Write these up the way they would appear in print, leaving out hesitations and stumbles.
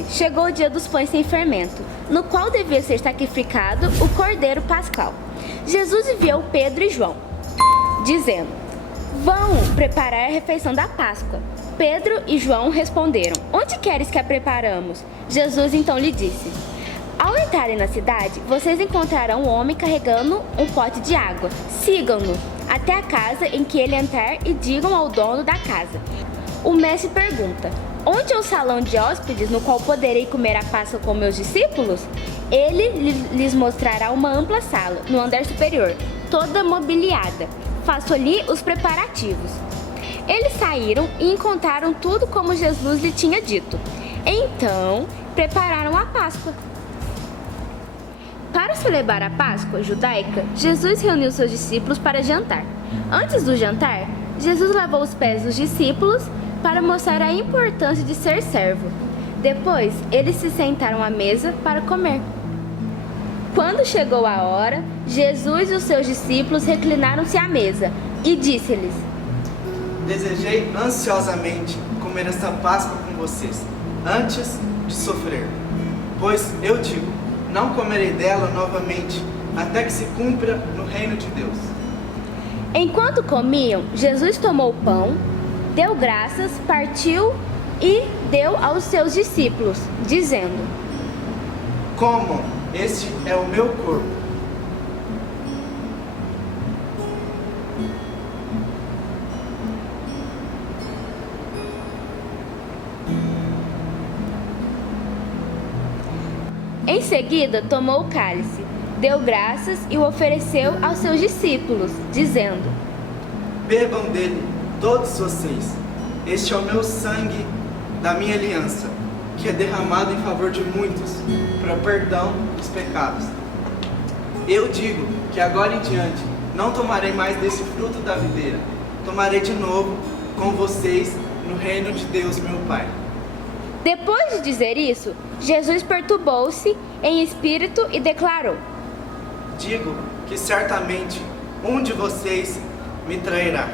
noite, chegou o dia dos pães sem fermento, no qual devia ser sacrificado o cordeiro pascal. Jesus enviou Pedro e João, dizendo: vão preparar a refeição da Páscoa. Pedro e João responderam: onde queres que a preparamos? Jesus então lhe disse: ao entrarem na cidade, vocês encontrarão um homem carregando um pote de água. Sigam-no até a casa em que ele entrar e digam ao dono da casa: o mestre pergunta: onde é o salão de hóspedes no qual poderei comer a Páscoa com meus discípulos? Ele lhes mostrará uma ampla sala, no andar superior, toda mobiliada. Faço ali os preparativos. Eles saíram e encontraram tudo como Jesus lhe tinha dito. Então, prepararam a Páscoa. Para celebrar a Páscoa judaica, Jesus reuniu seus discípulos para jantar. Antes do jantar, Jesus lavou os pés dos discípulos para mostrar a importância de ser servo. Depois, eles se sentaram à mesa para comer. Quando chegou a hora, Jesus e os seus discípulos reclinaram-se à mesa e disse-lhes: desejei ansiosamente comer esta Páscoa com vocês, antes de sofrer. Pois eu digo, não comerei dela novamente, até que se cumpra no reino de Deus. Enquanto comiam, Jesus tomou o pão, deu graças, partiu e deu aos seus discípulos, dizendo: comam, este é o meu corpo. Em seguida, tomou o cálice, deu graças e o ofereceu aos seus discípulos, dizendo: bebam dele, todos vocês. Este é o meu sangue da minha aliança, que é derramado em favor de muitos, para o perdão dos pecados. Eu digo que agora em diante não tomarei mais desse fruto da videira. Tomarei de novo com vocês no reino de Deus, meu Pai. Depois de dizer isso, Jesus perturbou-se em espírito e declarou: digo que certamente um de vocês me trairá.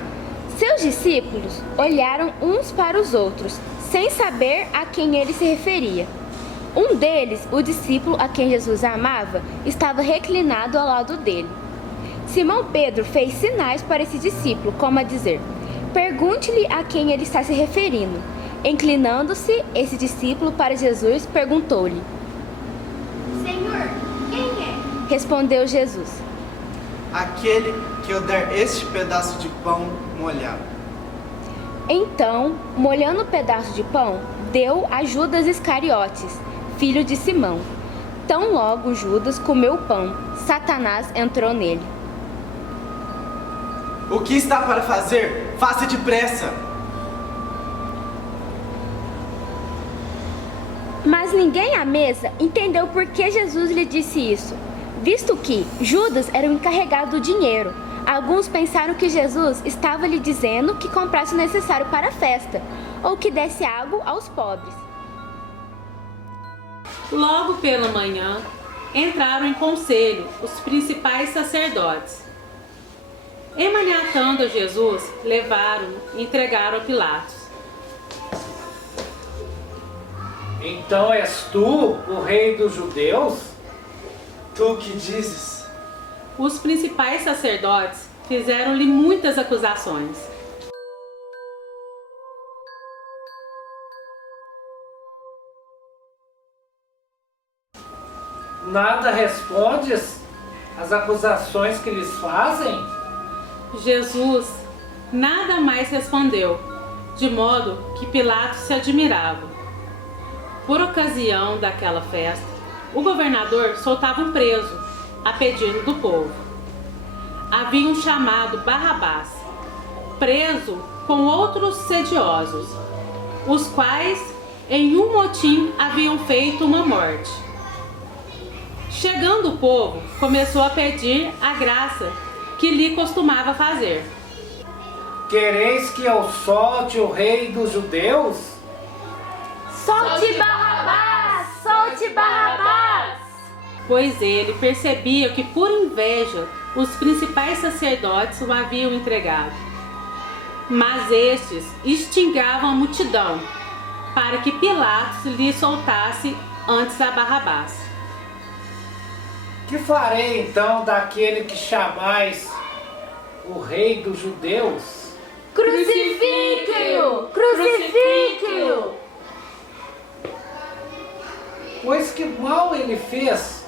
Seus discípulos olharam uns para os outros, sem saber a quem ele se referia. Um deles, o discípulo a quem Jesus amava, estava reclinado ao lado dele. Simão Pedro fez sinais para esse discípulo, como a dizer: pergunte-lhe a quem ele está se referindo. Inclinando-se, esse discípulo para Jesus, perguntou-lhe: Senhor, quem é? Respondeu Jesus: aquele que eu der este pedaço de pão molhado. Então, molhando o pedaço de pão, deu a Judas Iscariotes, filho de Simão. Tão logo Judas comeu o pão, Satanás entrou nele. O que está para fazer? Faça depressa! Mas ninguém à mesa entendeu por que Jesus lhe disse isso, visto que Judas era o encarregado do dinheiro. Alguns pensaram que Jesus estava lhe dizendo que comprasse o necessário para a festa, ou que desse algo aos pobres. Logo pela manhã, entraram em conselho os principais sacerdotes. Emaniatando Jesus, levaram-no e entregaram a Pilatos. Então és tu o rei dos judeus? Tu que dizes? Os principais sacerdotes fizeram-lhe muitas acusações. Nada respondes às acusações que lhes fazem? Jesus nada mais respondeu, de modo que Pilatos se admirava. Por ocasião daquela festa, o governador soltava um preso, a pedido do povo. Haviam chamado Barrabás, preso com outros sediosos, os quais em um motim haviam feito uma morte. Chegando o povo, começou a pedir a graça que lhe costumava fazer. Quereis que eu solte o rei dos judeus? Solte Barrabás! Solte Barrabás! Pois ele percebia que por inveja os principais sacerdotes o haviam entregado. Mas estes instigavam a multidão, para que Pilatos lhe soltasse antes a Barrabás. Que farei então daquele que chamais o rei dos judeus? Crucifique-o! Crucifique-o! Pois que mal ele fez?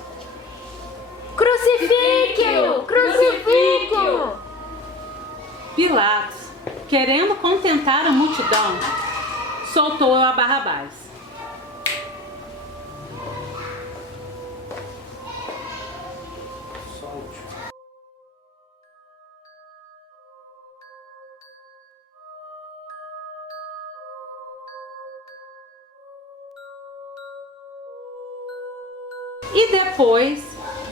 Crucifique-o! Crucifique-o! Pilatos, querendo contentar a multidão, soltou a Barrabás. Solte. E depois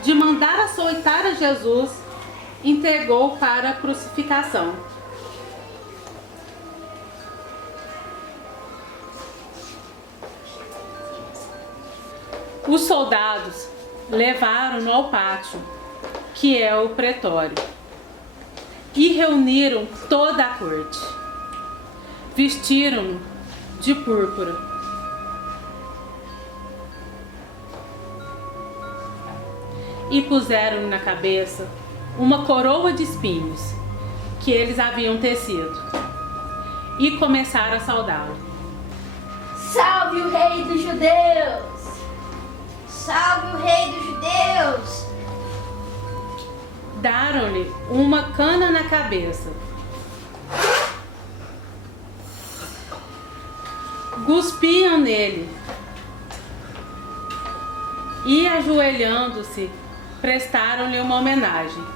de mandar açoitar a Jesus, entregou para a crucificação. Os soldados levaram-no ao pátio, que é o pretório, e reuniram toda a corte. Vestiram-no de púrpura e puseram-lhe na cabeça uma coroa de espinhos que eles haviam tecido, e começaram a saudá-lo. Salve o rei dos judeus! Salve o rei dos judeus! Daram-lhe uma cana na cabeça, cuspiam nele e, ajoelhando-se, prestaram-lhe uma homenagem.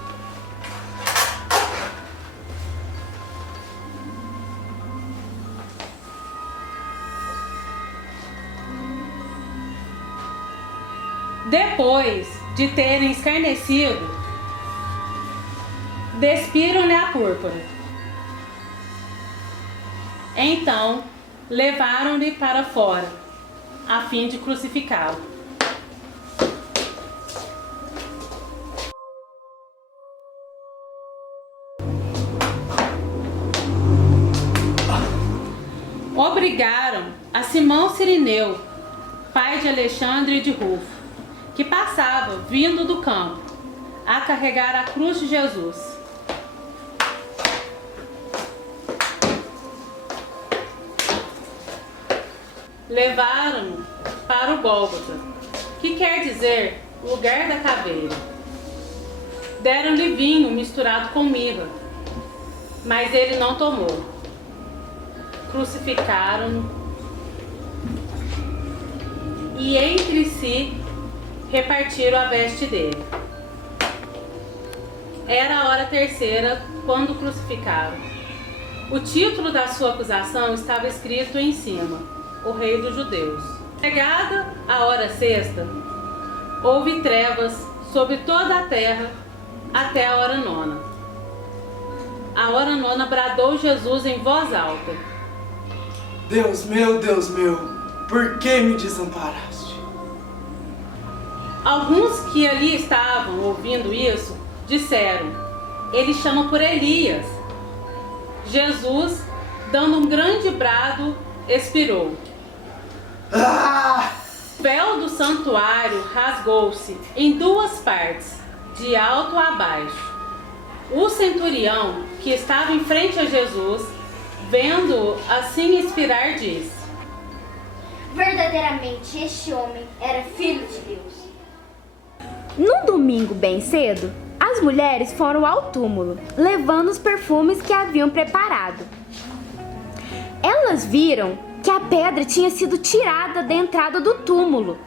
Depois de terem escarnecido, despiram-lhe a púrpura. Então, levaram-lhe para fora, a fim de crucificá-lo. Obrigaram a Simão Cirineu, pai de Alexandre e de Rufo, que passava vindo do campo, a carregar a cruz de Jesus. Levaram-no para o Gólgota, que quer dizer lugar da caveira. Deram-lhe vinho misturado com mirra, mas ele não tomou. Crucificaram-no e entre si repartiram a veste dele. Era a hora terceira quando o crucificaram. O título da sua acusação estava escrito em cima: o rei dos judeus. Chegada a hora sexta, houve trevas sobre toda a terra até a hora nona. A hora nona bradou Jesus em voz alta: Deus meu, por que me desamparaste? Alguns que ali estavam ouvindo isso disseram: ele chama por Elias. Jesus, dando um grande brado, expirou. O véu do santuário rasgou-se em duas partes, de alto a baixo. O centurião, que estava em frente a Jesus, vendo-o assim expirar, disse: Verdadeiramente este homem era filho de Deus. No domingo bem cedo, as mulheres foram ao túmulo, levando os perfumes que haviam preparado. Elas viram que a pedra tinha sido tirada da entrada do túmulo.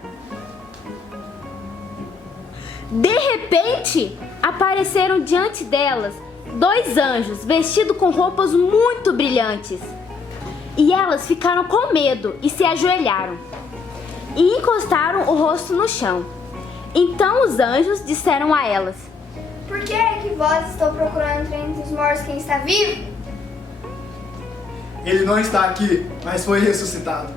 De repente, apareceram diante delas 2 anjos vestidos com roupas muito brilhantes. E elas ficaram com medo e se ajoelharam e encostaram o rosto no chão. Então os anjos disseram a elas: Por que é que vós estão procurando entre os mortos quem está vivo? Ele não está aqui, mas foi ressuscitado.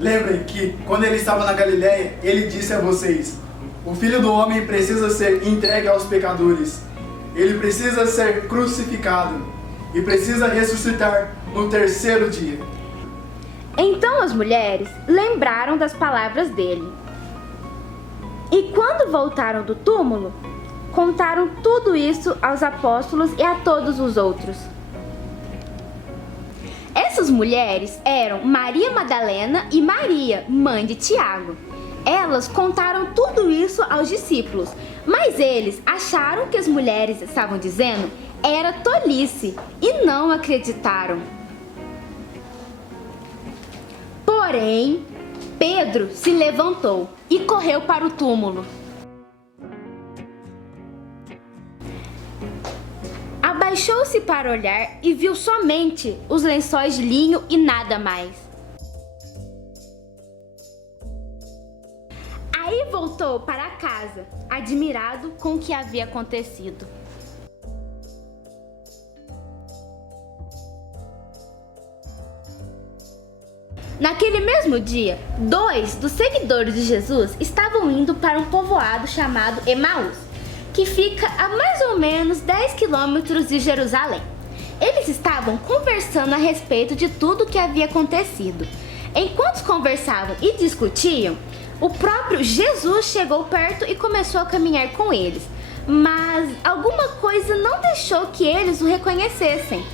Lembrem que, quando ele estava na Galileia, ele disse a vocês: o Filho do Homem precisa ser entregue aos pecadores. Ele precisa ser crucificado e precisa ressuscitar no 3º dia. Então as mulheres lembraram das palavras dele. E quando voltaram do túmulo, contaram tudo isso aos apóstolos e a todos os outros. Essas mulheres eram Maria Madalena e Maria, mãe de Tiago. Elas contaram tudo isso aos discípulos, mas eles acharam que as mulheres estavam dizendo era tolice e não acreditaram. Porém, Pedro se levantou e correu para o túmulo. Abaixou-se para olhar e viu somente os lençóis de linho e nada mais. Aí voltou para casa, admirado com o que havia acontecido. Naquele mesmo dia, 2 dos seguidores de Jesus estavam indo para um povoado chamado Emaús, que fica a mais ou menos 10 quilômetros de Jerusalém. Eles estavam conversando a respeito de tudo o que havia acontecido. Enquanto conversavam e discutiam, o próprio Jesus chegou perto e começou a caminhar com eles, mas alguma coisa não deixou que eles o reconhecessem.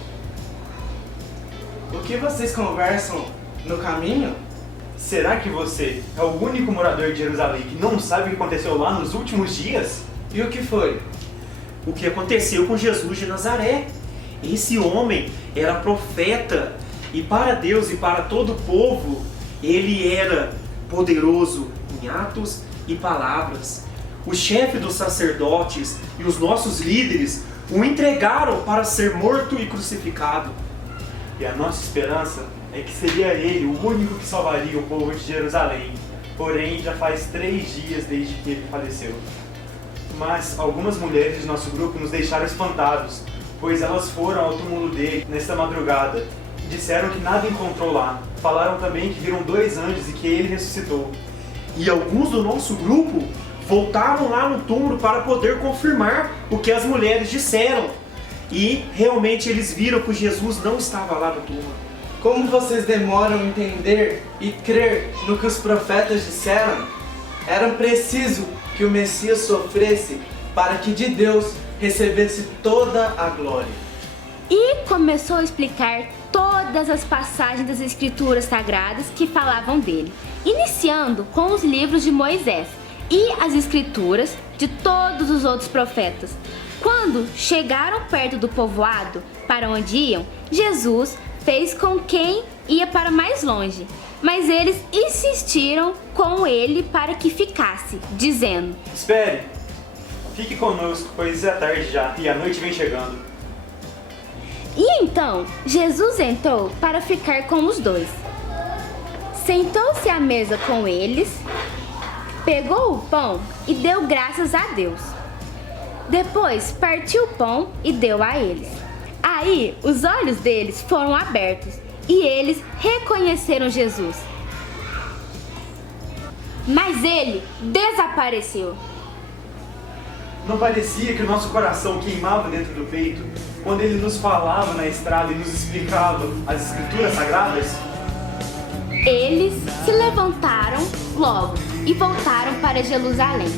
O que vocês conversam no caminho? Será que você é o único morador de Jerusalém que não sabe o que aconteceu lá nos últimos dias? E o que foi? O que aconteceu com Jesus de Nazaré. Esse homem era profeta e para Deus e para todo o povo ele era poderoso em atos e palavras. O chefe dos sacerdotes e os nossos líderes o entregaram para ser morto e crucificado. E a nossa esperança é que seria ele o único que salvaria o povo de Jerusalém. Porém, já faz 3 dias desde que ele faleceu. Mas algumas mulheres de nosso grupo nos deixaram espantados, pois elas foram ao túmulo dele nesta madrugada e disseram que nada encontrou lá. Falaram também que viram 2 anjos e que ele ressuscitou. E alguns do nosso grupo voltaram lá no túmulo para poder confirmar o que as mulheres disseram. E realmente eles viram que Jesus não estava lá no túmulo. Como vocês demoram a entender e crer no que os profetas disseram? Era preciso que o Messias sofresse para que de Deus recebesse toda a glória. E começou a explicar todas as passagens das Escrituras Sagradas que falavam dele, iniciando com os livros de Moisés e as Escrituras de todos os outros profetas. Quando chegaram perto do povoado para onde iam, Jesus fez com quem ia para mais longe, mas eles insistiram com ele para que ficasse, dizendo: Espere, fique conosco, pois é tarde já e a noite vem chegando. E então Jesus entrou para ficar com os 2. Sentou-se à mesa com eles, pegou o pão e deu graças a Deus. Depois partiu o pão e deu a eles. Aí os olhos deles foram abertos e eles reconheceram Jesus. Mas ele desapareceu. Não parecia que o nosso coração queimava dentro do peito quando ele nos falava na estrada e nos explicava as Escrituras Sagradas? Eles se levantaram logo e voltaram para Jerusalém.